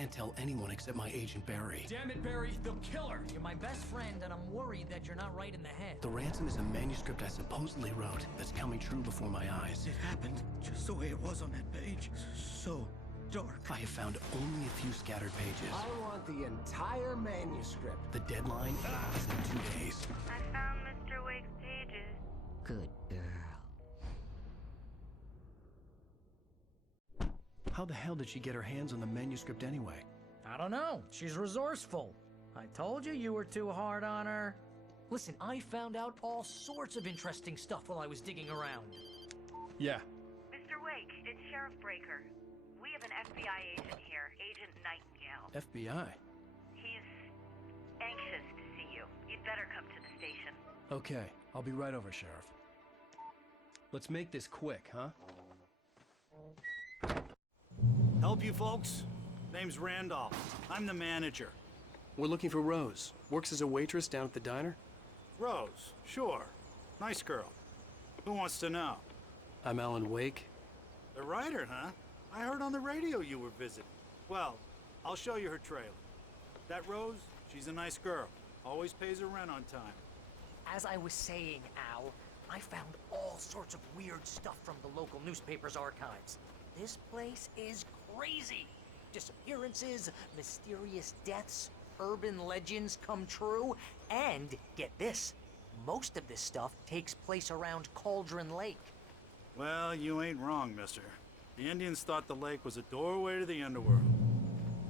can't tell anyone except my agent Barry. Damn it, Barry, they'll kill her! You're my best friend, and I'm worried that you're not right in the head. The ransom is a manuscript I supposedly wrote that's coming true before my eyes. It happened just the way it was on that page. So dark. I have found only a few scattered pages. I want the entire manuscript. The deadline is in 2 days. I found Mr. Wake's pages. Good girl. How the hell did she get her hands on the manuscript anyway? I don't know. She's resourceful. I told you you were too hard on her. Listen, I found out all sorts of interesting stuff while I was digging around. Yeah. Mr. Wake, it's Sheriff Breaker. We have an FBI agent here, Agent Nightingale. FBI? He's anxious to see you. You'd better come to the station. Okay, I'll be right over, Sheriff. Let's make this quick, huh? Help you folks? Name's Randolph. I'm the manager. We're looking for Rose. Works as a waitress down at the diner. Rose, sure. Nice girl. Who wants to know? I'm Alan Wake. The writer, huh? I heard on the radio you were visiting. Well, I'll show you her trailer. That Rose, she's a nice girl. Always pays her rent on time. As I was saying, Al, I found all sorts of weird stuff from the local newspaper's archives. This place is crazy. Disappearances, mysterious deaths, urban legends come true, and get this, most of this stuff takes place around Cauldron Lake. Well, you ain't wrong, mister. The Indians thought the lake was a doorway to the underworld.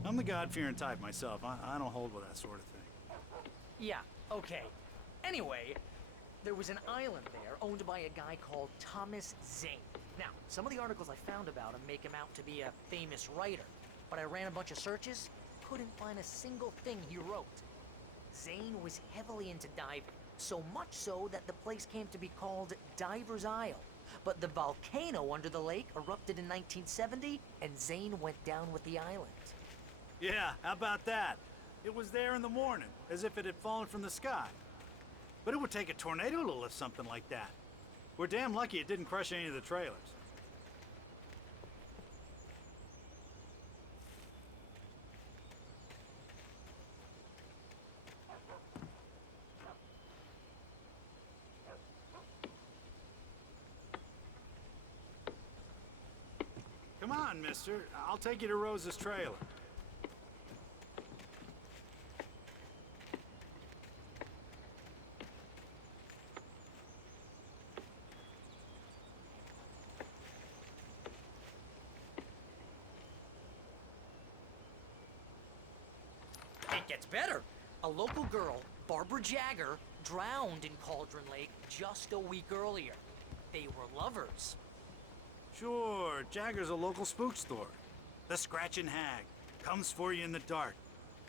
I'm the God-fearing type myself. I don't hold with that sort of thing. Yeah, okay. Anyway, there was an island there owned by a guy called Thomas Zane. Now, some of the articles I found about him make him out to be a famous writer, but I ran a bunch of searches, couldn't find a single thing he wrote. Zane was heavily into diving, so much so that the place came to be called Diver's Isle. But the volcano under the lake erupted in 1970, and Zane went down with the island. Yeah, how about that? It was there in the morning, as if it had fallen from the sky. But it would take a tornado to lift something like that. We're damn lucky it didn't crush any of the trailers. Come on, mister. I'll take you to Rose's trailer. It gets better. A local girl, Barbara Jagger, drowned in Cauldron Lake just a week earlier. They were lovers. Sure, Jagger's a local spook store. The Scratchin' Hag. Comes for you in the dark.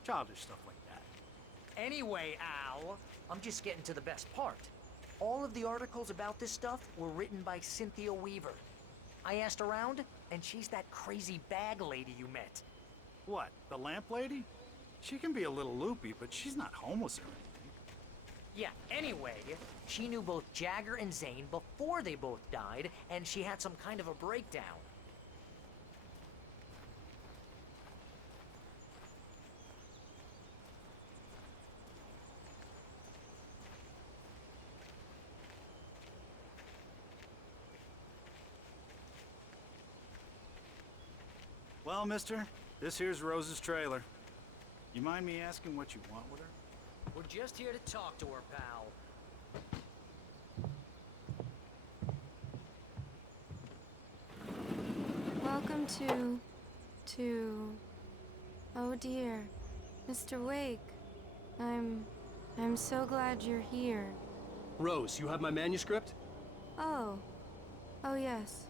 Childish stuff like that. Anyway, Al, I'm just getting to the best part. All of the articles about this stuff were written by Cynthia Weaver. I asked around, and she's that crazy bag lady you met. What, the lamp lady? She can be a little loopy, but she's not homeless or anything. Yeah, anyway, she knew both Jagger and Zane before they both died, and she had some kind of a breakdown. Well, mister, this here's Rose's trailer. You mind me asking what you want with her? We're just here to talk to her, pal. Welcome to... Oh dear, Mr. Wake. I'm so glad you're here. Rose, you have my manuscript? Oh. Oh yes.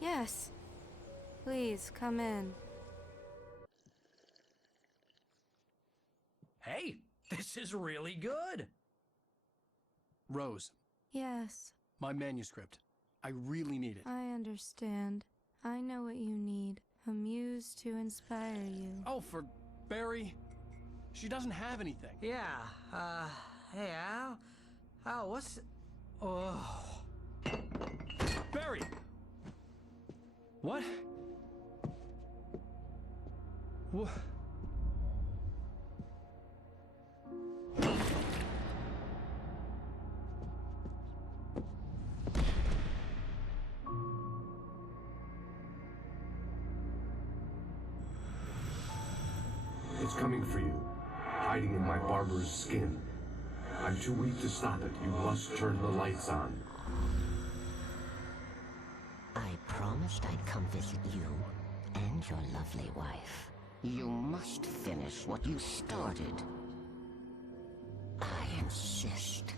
Yes. Please, come in. Hey, this is really good. Rose, Yes, my manuscript. I really need it. I understand. I know what you need. A muse to inspire you. Oh, for Barry. She doesn't have anything. Yeah, hey, Al? Al, what's... Oh... Barry! What? What? It's coming for you, hiding in my barber's skin. I'm too weak to stop it. You must turn the lights on. I promised I'd come visit you and your lovely wife. You must finish what you started. I insist.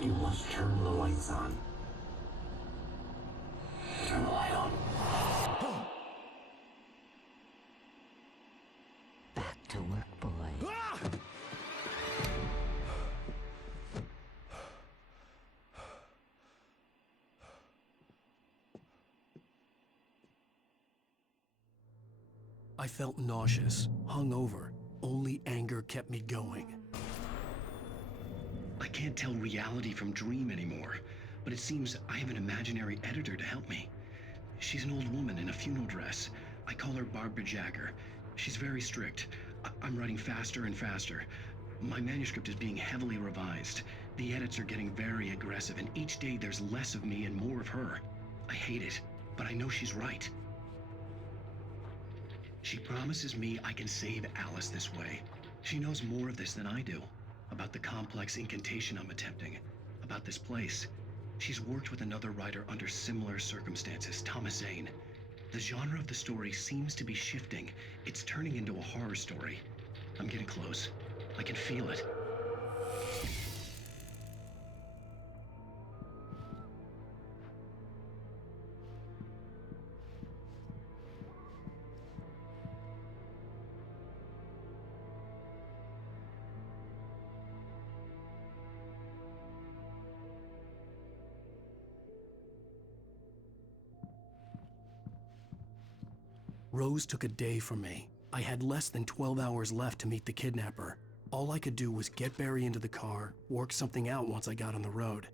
You must turn the lights on. Turn the light on. Back to work, boy. I felt nauseous, hungover. Only anger kept me going. I can't tell reality from dream anymore, but it seems I have an imaginary editor to help me. She's an old woman in a funeral dress. I call her Barbara Jagger. She's very strict. I'm writing faster and faster. My manuscript is being heavily revised. The edits are getting very aggressive, and each day there's less of me and more of her. I hate it, but I know she's right. She promises me I can save Alice this way. She knows more of this than I do. About the complex incantation I'm attempting. About this place. She's worked with another writer under similar circumstances, Thomas Zane. The genre of the story seems to be shifting. It's turning into a horror story. I'm getting close. I can feel it. Rose took a day from me. I had less than 12 hours left to meet the kidnapper. All I could do was get Barry into the car, work something out once I got on the road.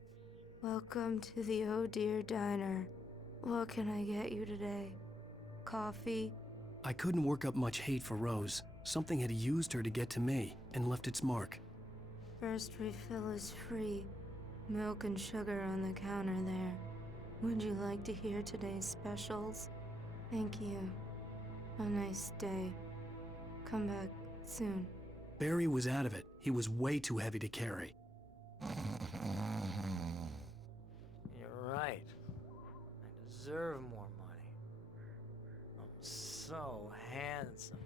Welcome to the Oh Dear Diner. What can I get you today? Coffee? I couldn't work up much hate for Rose. Something had used her to get to me and left its mark. First refill is free. Milk and sugar on the counter there. Would you like to hear today's specials? Thank you. A nice day. Come back soon. Barry was out of it. He was way too heavy to carry. You're right. I deserve more money. I'm so handsome.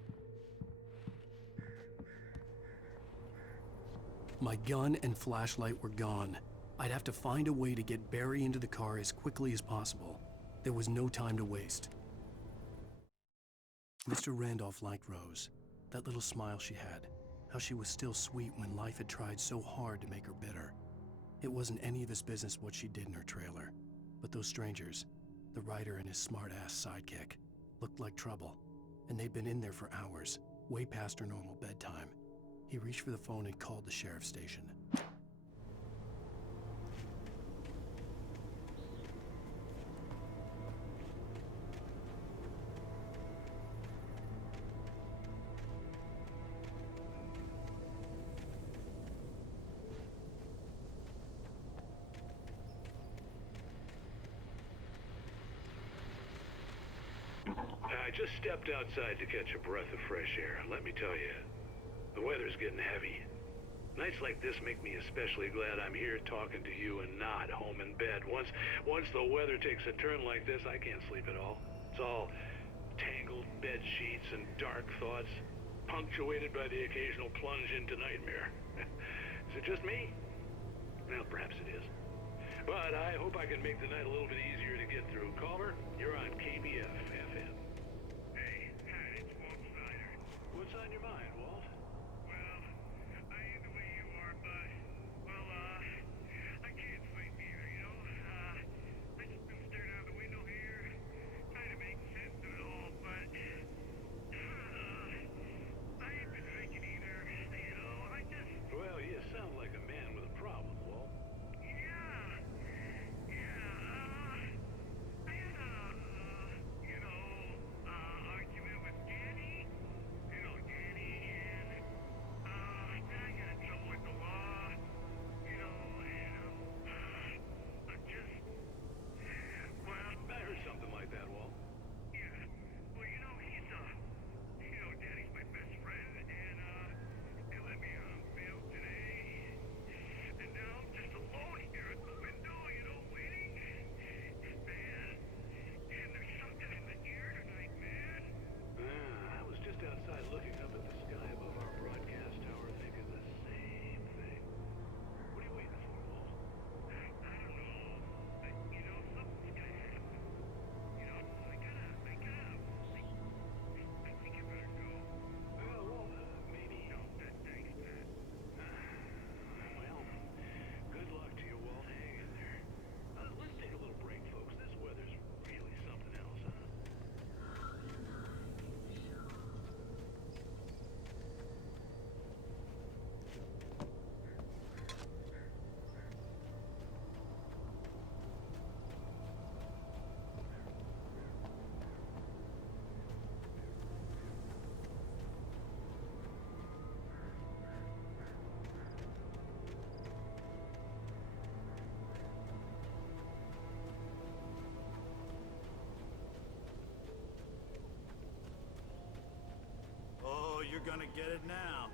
My gun and flashlight were gone. I'd have to find a way to get Barry into the car as quickly as possible. There was no time to waste. Mr. Randolph liked Rose. That little smile she had. How she was still sweet when life had tried so hard to make her bitter. It wasn't any of his business what she did in her trailer. But those strangers, the writer and his smart-ass sidekick, looked like trouble. And they'd been in there for hours, way past her normal bedtime. He reached for the phone and called the sheriff's station. I just stepped outside to catch a breath of fresh air. Let me tell you, the weather's getting heavy. Nights like this make me especially glad I'm here talking to you and not home in bed. Once the weather takes a turn like this, I can't sleep at all. It's all tangled bed sheets and dark thoughts, punctuated by the occasional plunge into nightmare. Is it just me? Well, perhaps it is. But I hope I can make the night a little bit easier to get through. Caller, you're on KBF FM. Hey, it's Walt Snyder. What's on your mind, Walt? Well, I ain't the way you are, but, well, I can't sleep either, you know? I just been staring out the window here, trying to make sense of it all, but, I ain't been thinking either, you know? Well, you sound like a man with a problem, Walt. Yeah, I had a looking up at the sky above our broadcast tower thinking the same thing. What are you waiting for, Walt? I don't know. You know, something's gonna happen. You know, I gotta. I think I better go. Well, maybe. No, thanks, Pat. Well, good luck to you, Walt. Hang in there. Let's take a little break, folks. This weather's really something else, huh? Oh, you're gonna get it now.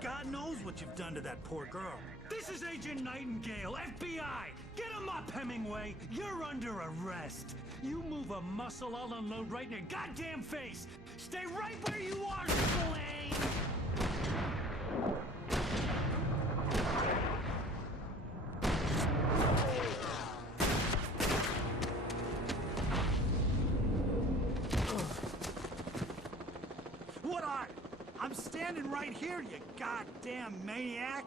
God knows what you've done to that poor girl. This is Agent Nightingale, FBI! Get him up, Hemingway! You're under arrest! You move a muscle, I'll unload right in your goddamn face! Stay right where you are, Spillane! What are? I'm standing right here, you goddamn maniac!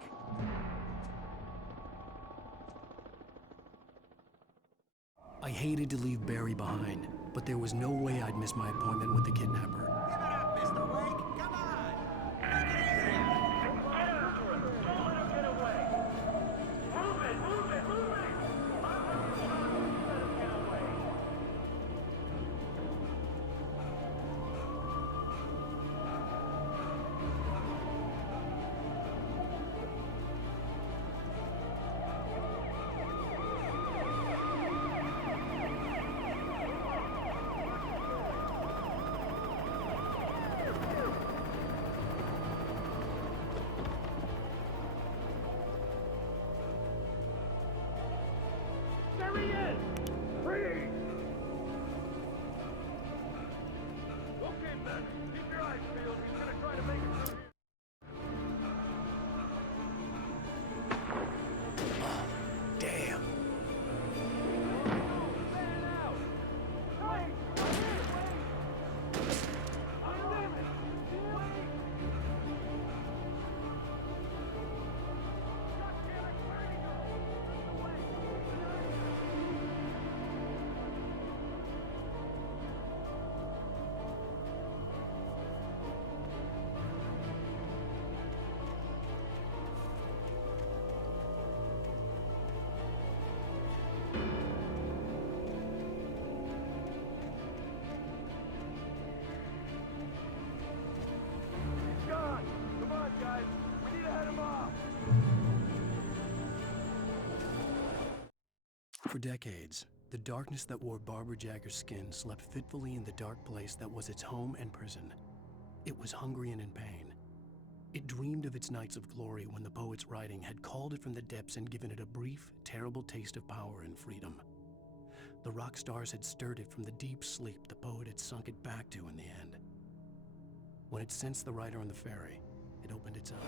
I hated to leave Barry behind, but there was no way I'd miss my appointment with the kidnapper. Give it up, Mr. Wake! Come on! Take it easy! Don't let him get away! Move it! Move it! Move it! I'm let him get away! There he is! Freeze! Okay, men, keep your eyes peeled. He's gonna try to make it through here. Damn. Man out! Wait! Wait! I'm in it! Wait! God damn it! Where'd he go? Wait! He's gone! Come on, guys! We need to head him off! For decades, the darkness that wore Barbara Jagger's skin slept fitfully in the dark place that was its home and prison. It was hungry and in pain. It dreamed of its nights of glory when the poet's writing had called it from the depths and given it a brief, terrible taste of power and freedom. The rock stars had stirred it from the deep sleep the poet had sunk it back to in the end. When it sensed the writer on the ferry, it opened its eyes.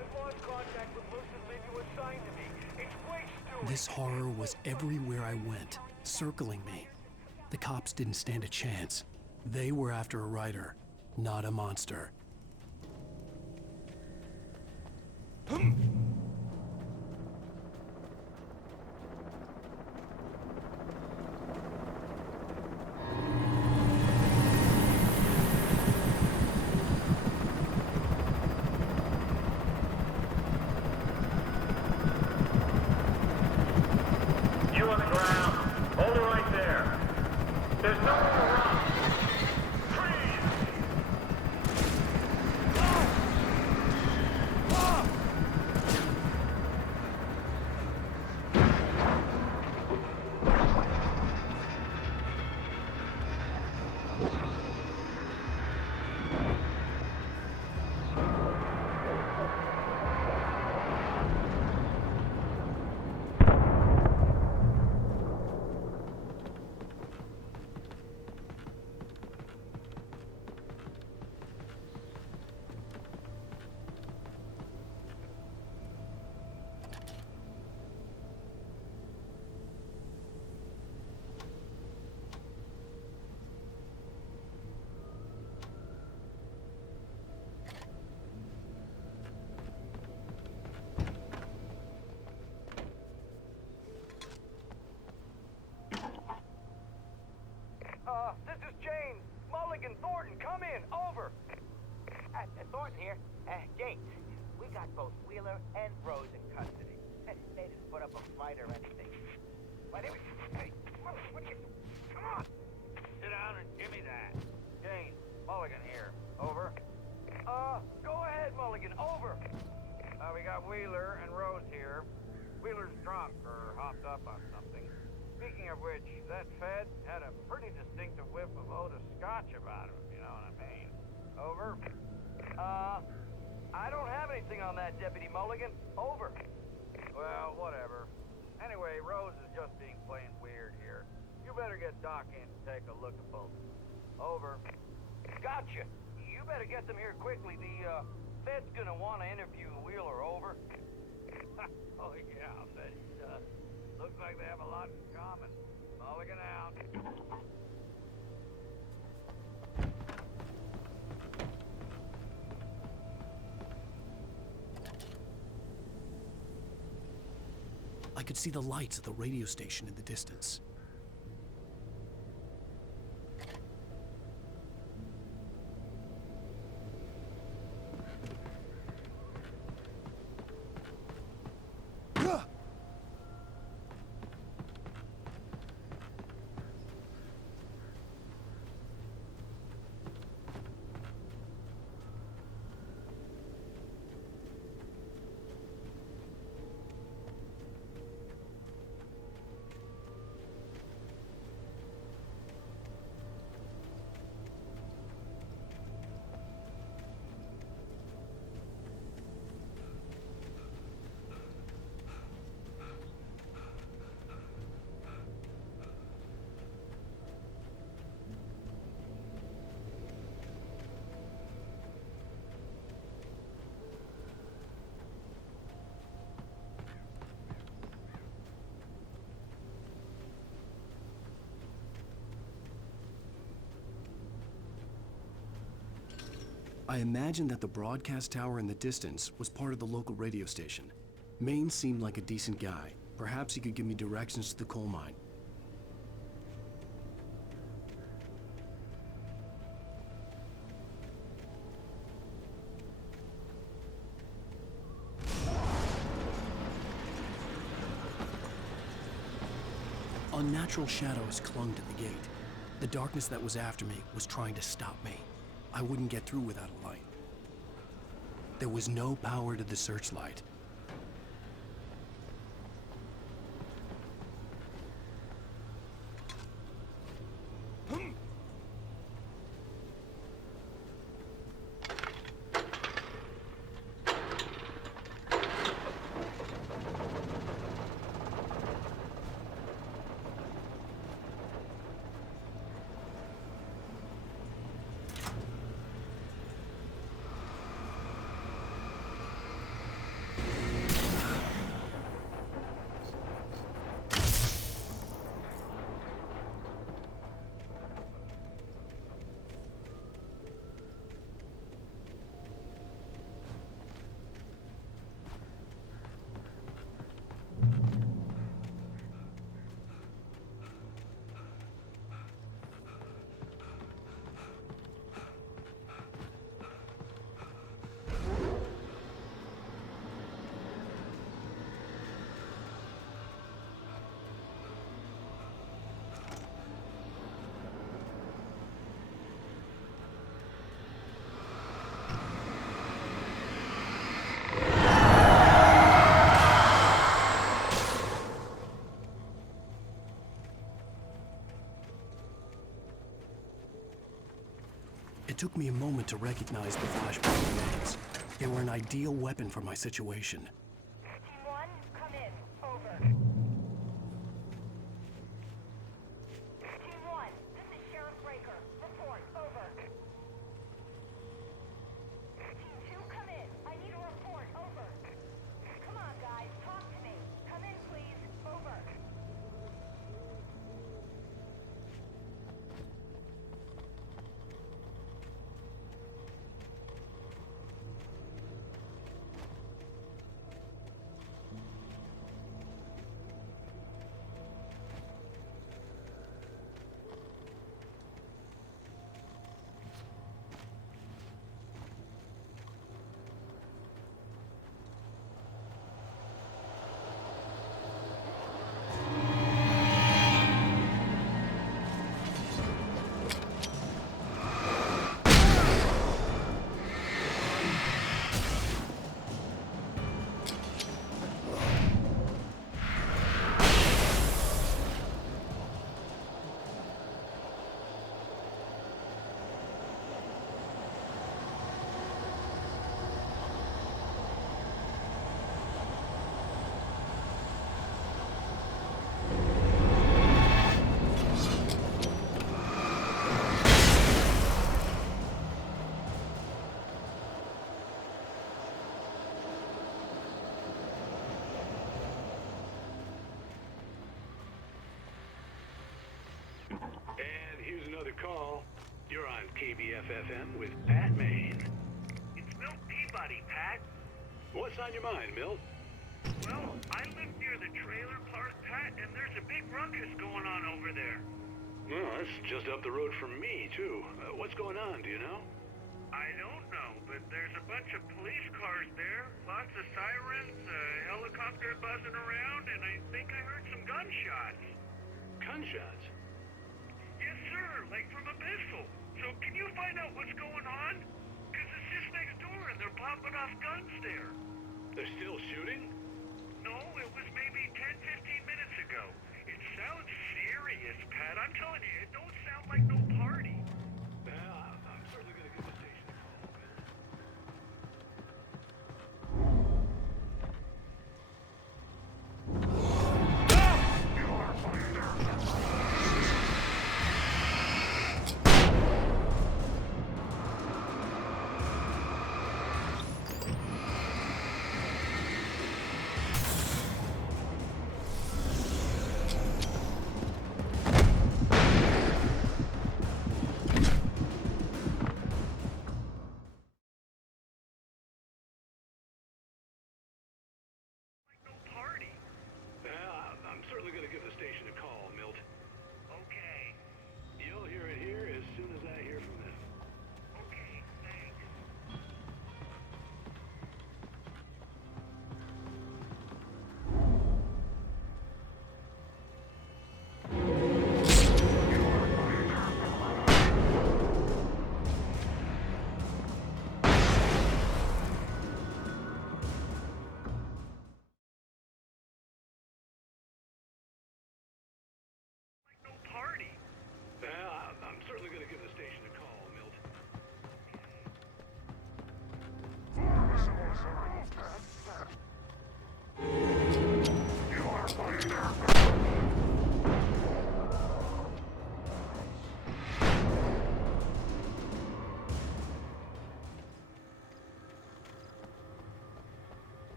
I've lost contact with Lucius Lee you assigned to me. It's waste. This horror was everywhere I went, circling me. The cops didn't stand a chance. They were after a writer, not a monster. You on the ground. Hold it right there. There's no one around. Freeze! This is James. Mulligan, Thornton, come in. Over. Thornton here. James, we got both Wheeler and Rose in custody. They just put up a fight or anything. Why, they were... Hey, what you... Come on! Sit down and give me that. James, Mulligan here. Over. Go ahead, Mulligan. Over. We got Wheeler and Rose here. Wheeler's drunk or hopped up on something. Speaking of which, that Fed had a pretty distinctive whiff of Otis Scotch about him, if you know what I mean. Over. I don't have anything on that, Deputy Mulligan. Over. Well, whatever. Anyway, Rose is just being plain weird here. You better get Doc in to take a look at both. Over. Gotcha. You better get them here quickly. The, Fed's gonna want to interview Wheeler. Over. Oh, yeah, I'll bet he does. Looks like they have a lot in common. Mulligan out. I could see the lights of the radio station in the distance. I imagined that the broadcast tower in the distance was part of the local radio station. Maine seemed like a decent guy. Perhaps he could give me directions to the coal mine. Unnatural shadows clung to the gate. The darkness that was after me was trying to stop me. I wouldn't get through without a light. There was no power to the searchlight. took me a moment to recognize the flashbang grenades. They were an ideal weapon for my situation. Team 1, come in. Over. Team 1, this is Sheriff Breaker. Report. Over. Team 2, come in. I need a report. Over. Come on, guys. Talk to me. Come in, please. Over. And here's another call. You're on KBFFM with Pat Maine. It's Milt Peabody, Pat. What's on your mind, Milt? Well, I live near the trailer park, Pat, and there's a big ruckus going on over there. Well, that's just up the road from me, too. What's going on, do you know? I don't know, but there's a bunch of police cars there, lots of sirens, a helicopter buzzing around, and I think I heard some gunshots. Gunshots? Yes, sir, like from a pistol. So can you find out what's going on? Because it's just next door and they're popping off guns there. They're still shooting? No, it was maybe 10, 15 minutes ago. It sounds serious, Pat. I'm telling you, it don't sound like no party. Well, I'm certainly going to give the station a call, Milt. I'm certainly going to give the station a call, Milt. Okay. You'll hear it here as soon as I hear from them. Okay, thanks. No party. Well, I'm certainly going to give the station a call, Milt.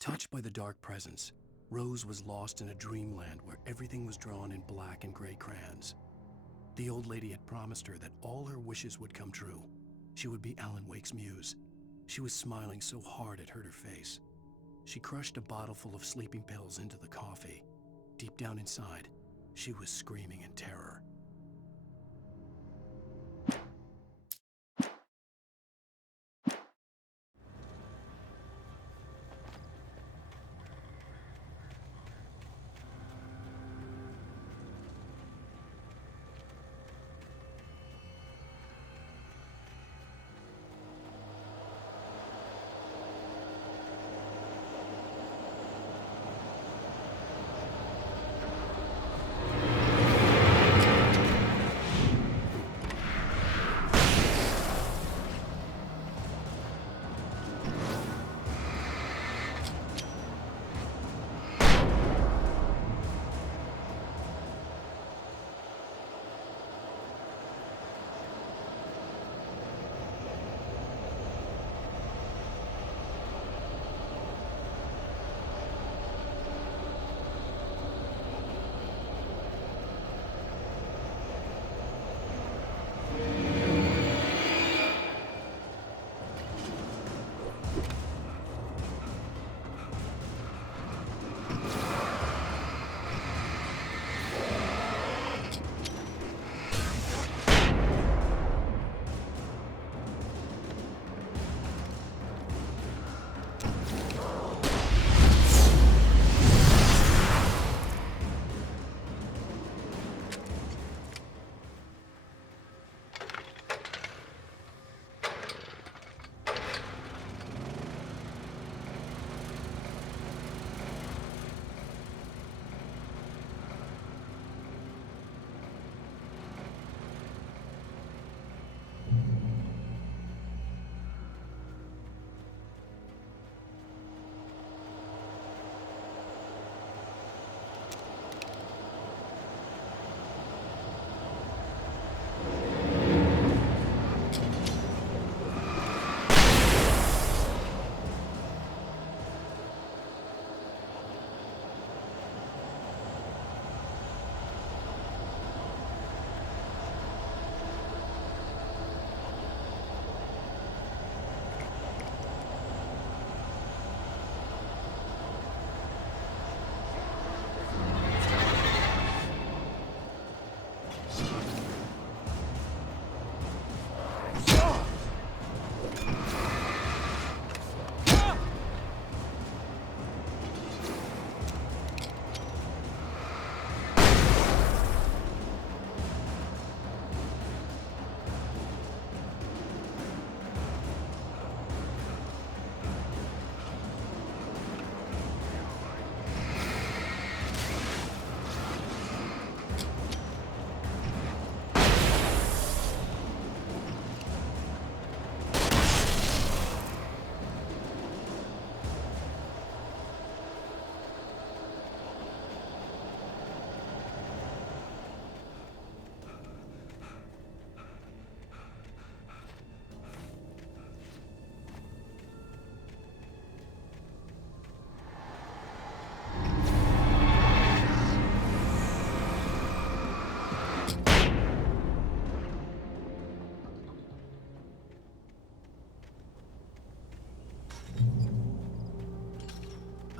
Touched by the dark presence, Rose was lost in a dreamland where everything was drawn in black and gray crayons. The old lady had promised her that all her wishes would come true. She would be Alan Wake's muse. She was smiling so hard it hurt her face. She crushed a bottle full of sleeping pills into the coffee. Deep down inside, she was screaming in terror.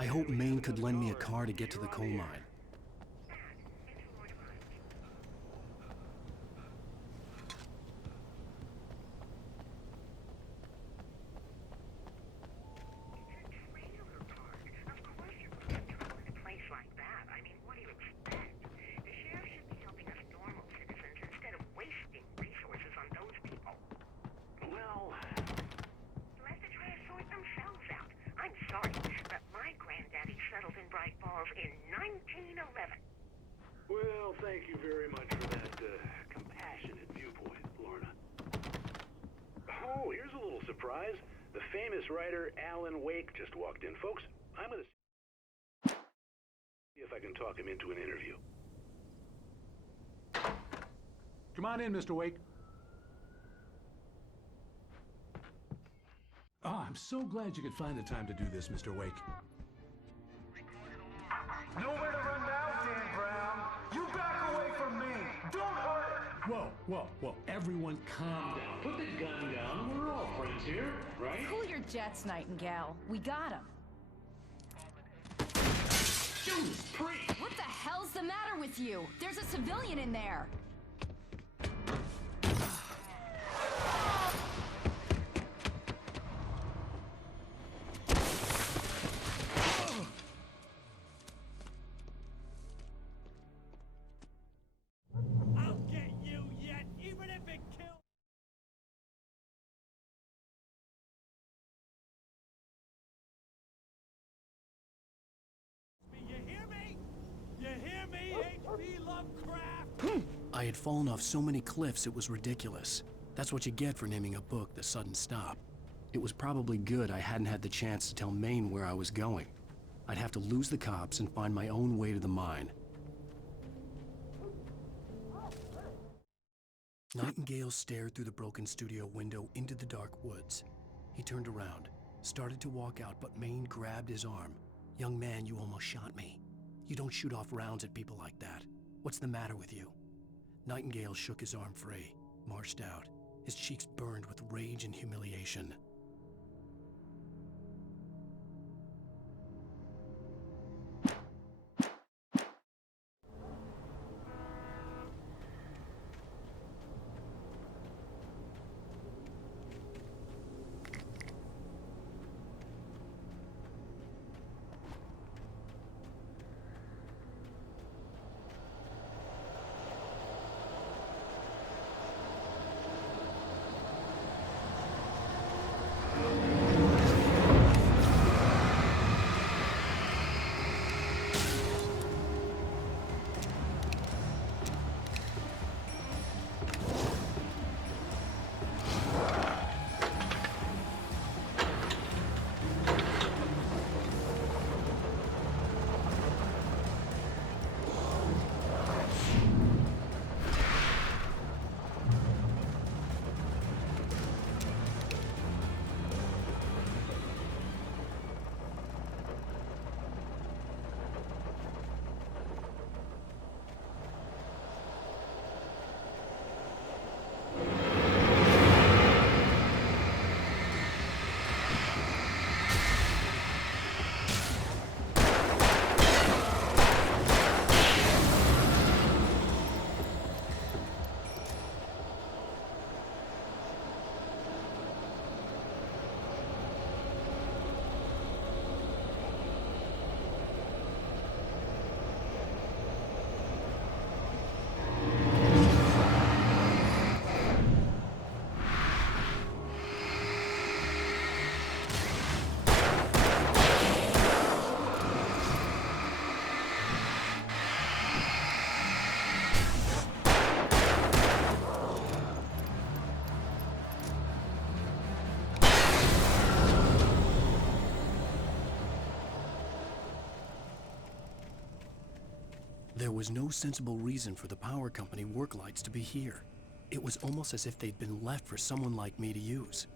I hoped Maine could lend me a car to get to the coal mine. Well, thank you very much for that compassionate viewpoint, Lorna. Oh, here's a little surprise. The famous writer Alan Wake just walked in. Folks, I'm gonna see if I can talk him into an interview. Come on in, Mr. Wake. Oh, I'm so glad you could find the time to do this, Mr. Wake. Nowhere to run now, Dan Brown. You back away from me. Don't hurt it. Whoa. Everyone calm down. Put the gun down. We're all friends here, right? Cool your jets, Nightingale. We got him. Judas Priest! What the hell's the matter with you? There's a civilian in there. I'll get you yet, even if it kills. You hear me? You hear me, H.P. Lovecraft? I had fallen off so many cliffs it was ridiculous. That's what you get for naming a book The Sudden Stop. It was probably good I hadn't had the chance to tell Maine where I was going. I'd have to lose the cops and find my own way to the mine. Nightingale stared through the broken studio window into the dark woods. He turned around, started to walk out, but Maine grabbed his arm. "Young man, you almost shot me. You don't shoot off rounds at people like that. What's the matter with you?" Nightingale shook his arm free, marched out. His cheeks burned with rage and humiliation. There was no sensible reason for the power company work lights to be here. It was almost as if they'd been left for someone like me to use.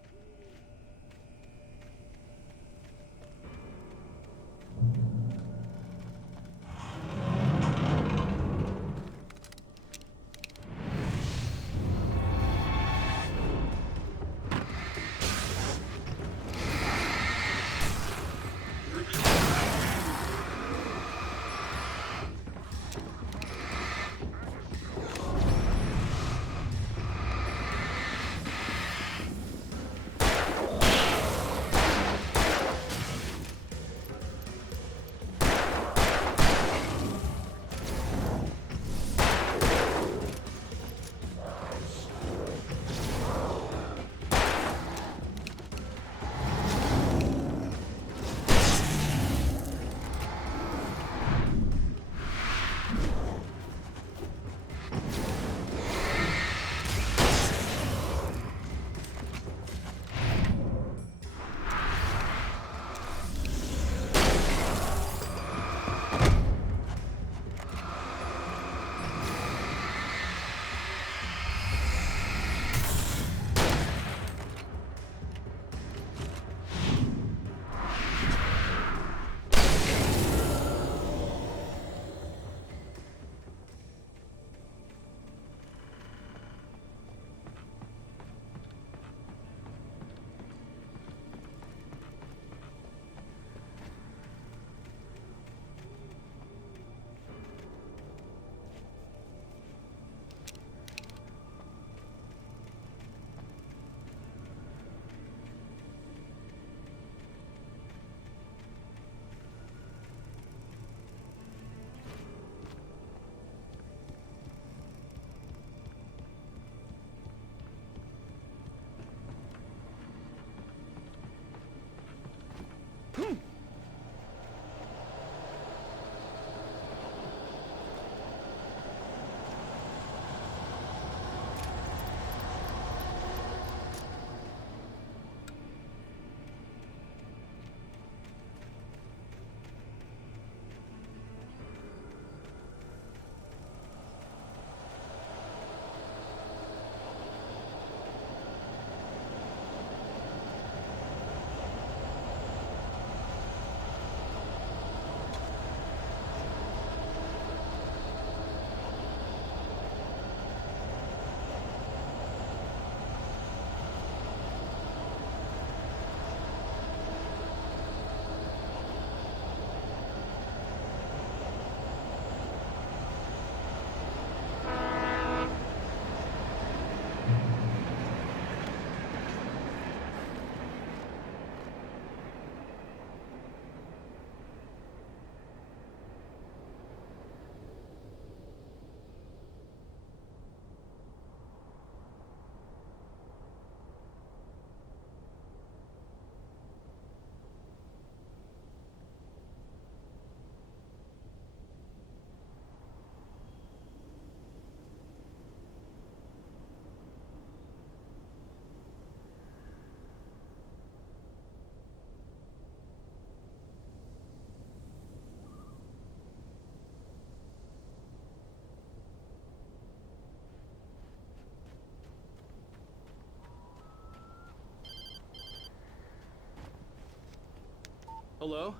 Hello?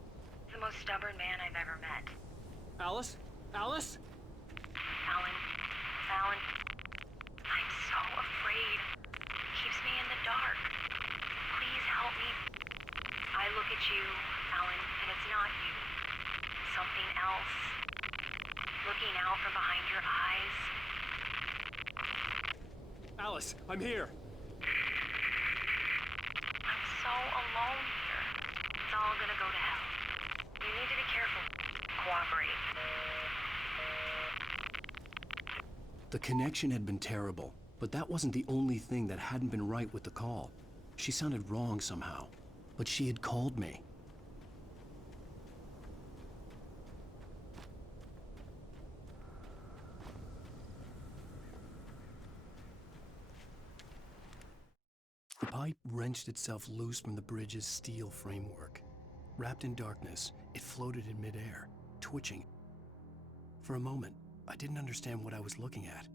The most stubborn man I've ever met. Alice? Alice? Alan. Alan. I'm so afraid. Keeps me in the dark. Please help me. I look at you, Alan, and it's not you. Something else. Looking out from behind your eyes. Alice, I'm here. I'm so alone here. It's all gonna go to hell. You need to be careful. Cooperate. The connection had been terrible, but that wasn't the only thing that hadn't been right with the call. She sounded wrong somehow, but she had called me. The pipe wrenched itself loose from the bridge's steel framework. Wrapped in darkness, it floated in midair, twitching. For a moment, I didn't understand what I was looking at.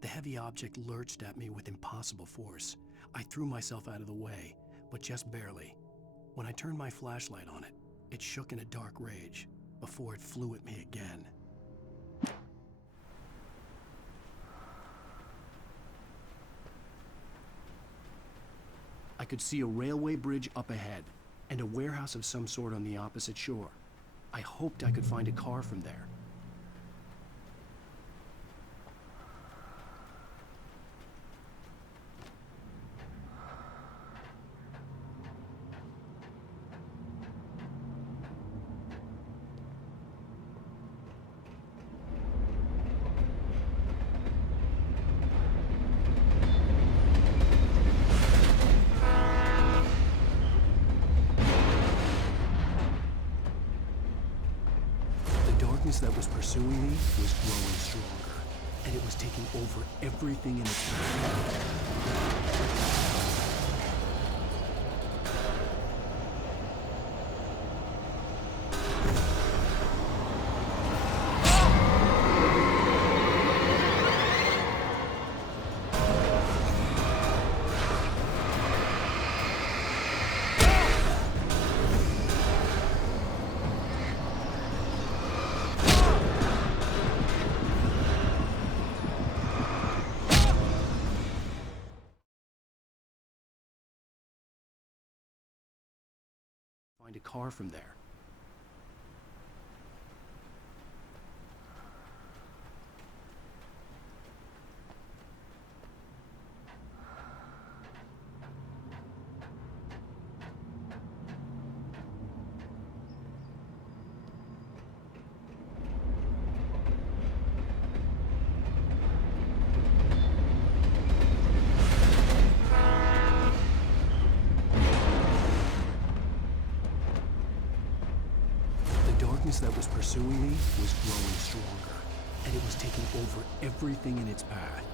The heavy object lurched at me with impossible force. I threw myself out of the way, but just barely. When I turned my flashlight on it, it shook in a dark rage before it flew at me again. I could see a railway bridge up ahead and a warehouse of some sort on the opposite shore. I hoped I could find a car from there. That was pursuing me was growing stronger, and it was taking over everything in its path. Find a car from there. pursuing me was growing stronger, and it was taking over everything in its path.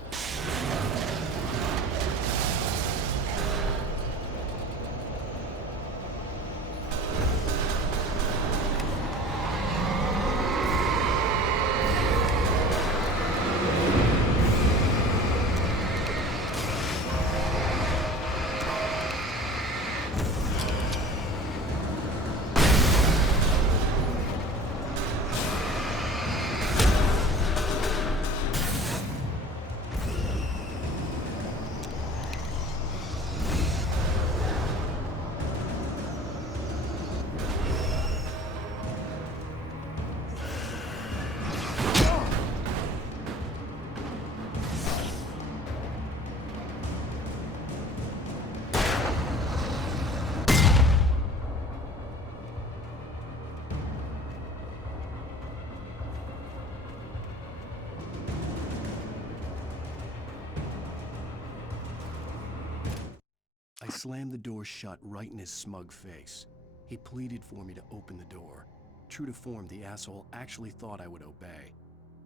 I slammed the door shut right in his smug face. He pleaded for me to open the door. True to form, the asshole actually thought I would obey.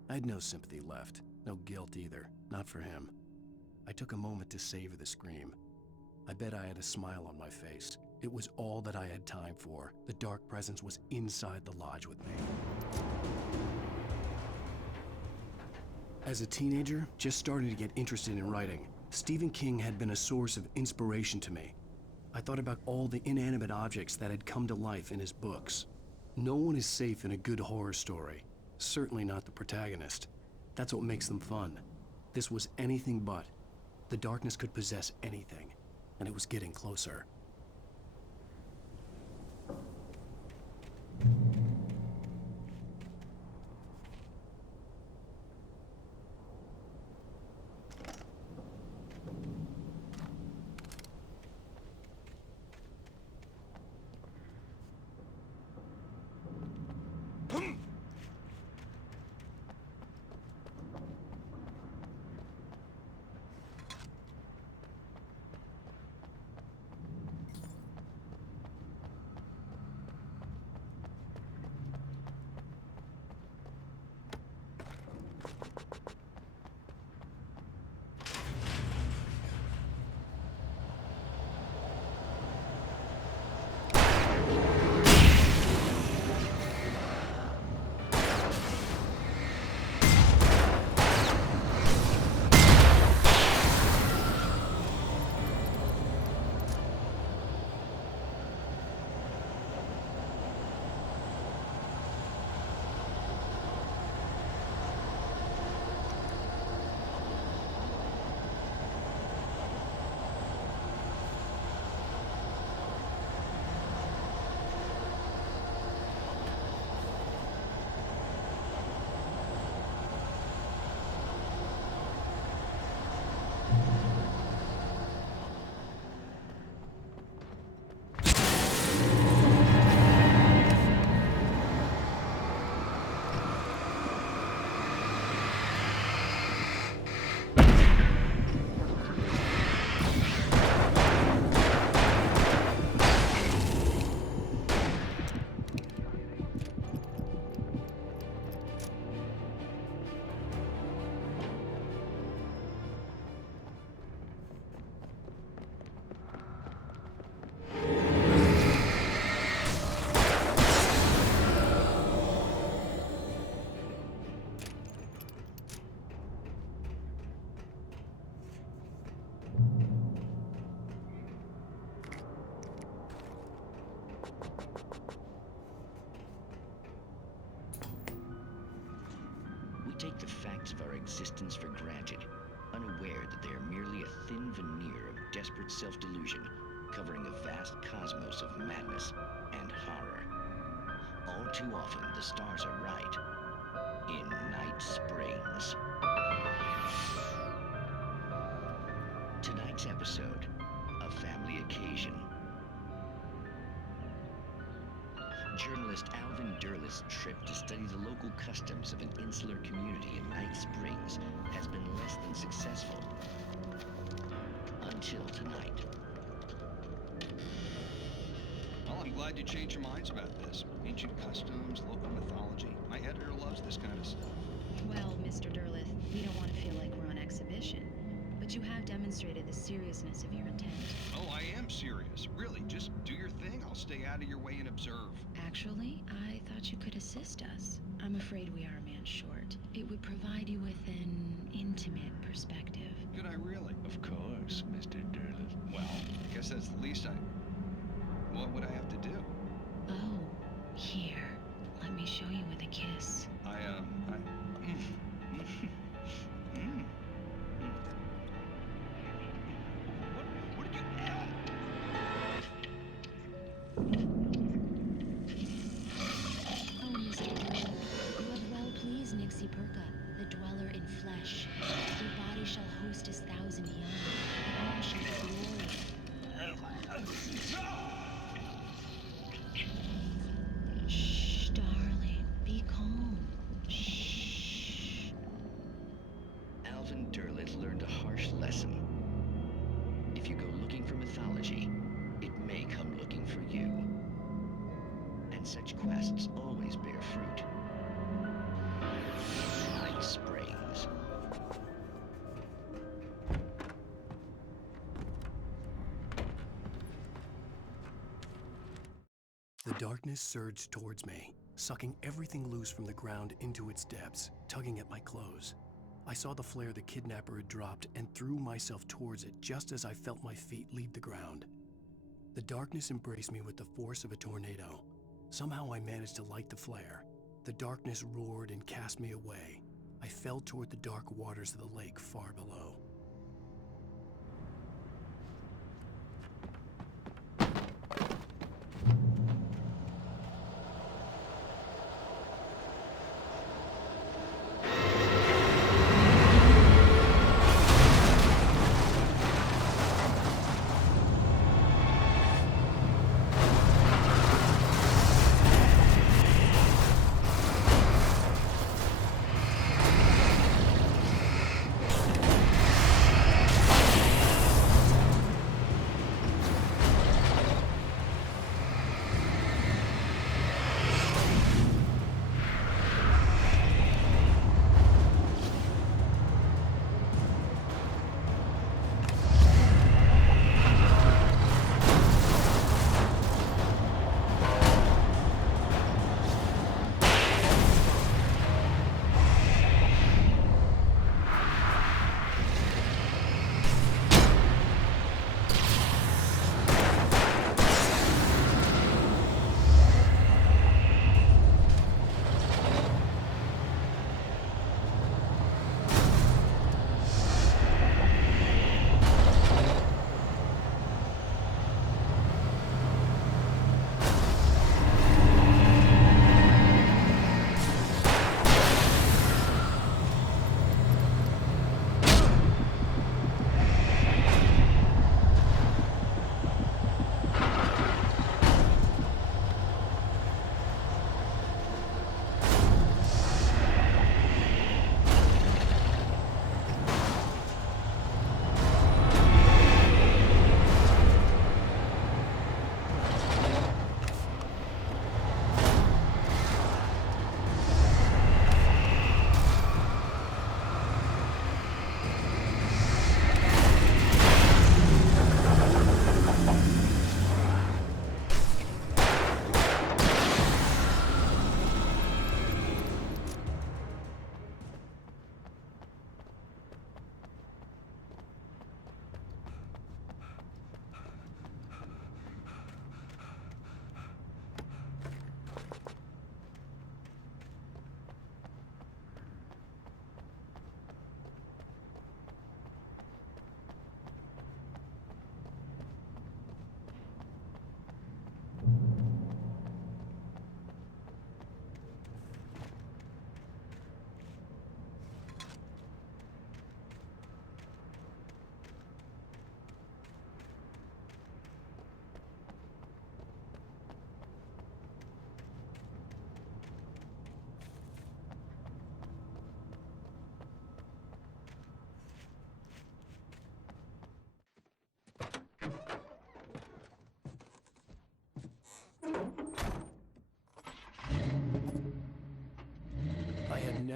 I had no sympathy left, no guilt either, not for him. I took a moment to savor the scream. I bet I had a smile on my face. It was all that I had time for. The dark presence was inside the lodge with me. As a teenager, just starting to get interested in writing, Stephen King had been a source of inspiration to me. I thought about all the inanimate objects that had come to life in his books. No one is safe in a good horror story. Certainly not the protagonist. That's what makes them fun. This was anything but. The darkness could possess anything, and it was getting closer. Take the facts of our existence for granted, unaware that they are merely a thin veneer of desperate self-delusion, covering a vast cosmos of madness and horror. All too often, the stars are right. In Night Springs. Tonight's episode, a family occasion. Journalist Alvin Derleth's trip to study the local customs of an insular community in Night Springs has been less than successful. Until tonight. Well, I'm glad you changed your minds about this. Ancient customs, local mythology. My editor loves this kind of stuff. Well, Mr. Derleth, we don't want to feel like we're on exhibition, but you have demonstrated the seriousness of your intent. Oh, I am serious. Really, just do your thing. I'll stay out of your way and observe. Actually, I thought you could assist us. I'm afraid we are a man short. It would provide you with an intimate perspective. Could I really? Of course, Mr. Derleth. Well, I guess that's the least I... What would I have to do? Oh, here. Let me show you with a kiss. What did you... Oh, Mr. Derleth, you have well pleased Nixie Perka, the dweller in flesh. Your body shall host his 1,000 young, and all shall be glory. Shh, darling, be calm. Shh. Alvin Derleth learned a harsh lesson. If you go looking for mythology, it may come looking for you. And such quests always bear fruit. Night Springs. The darkness surged towards me, sucking everything loose from the ground into its depths, tugging at my clothes. I saw the flare the kidnapper had dropped and threw myself towards it just as I felt my feet leave the ground. The darkness embraced me with the force of a tornado. Somehow I managed to light the flare. The darkness roared and cast me away. I fell toward the dark waters of the lake far below.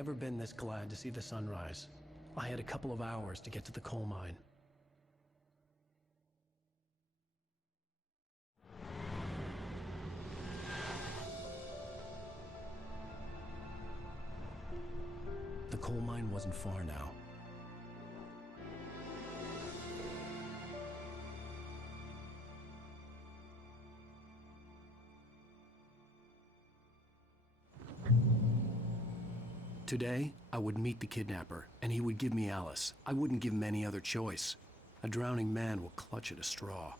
never been this glad to see the sunrise. I had a couple of hours to get to the coal mine. The coal mine wasn't far now. Today, I would meet the kidnapper, and he would give me Alice. I wouldn't give him any other choice. A drowning man will clutch at a straw.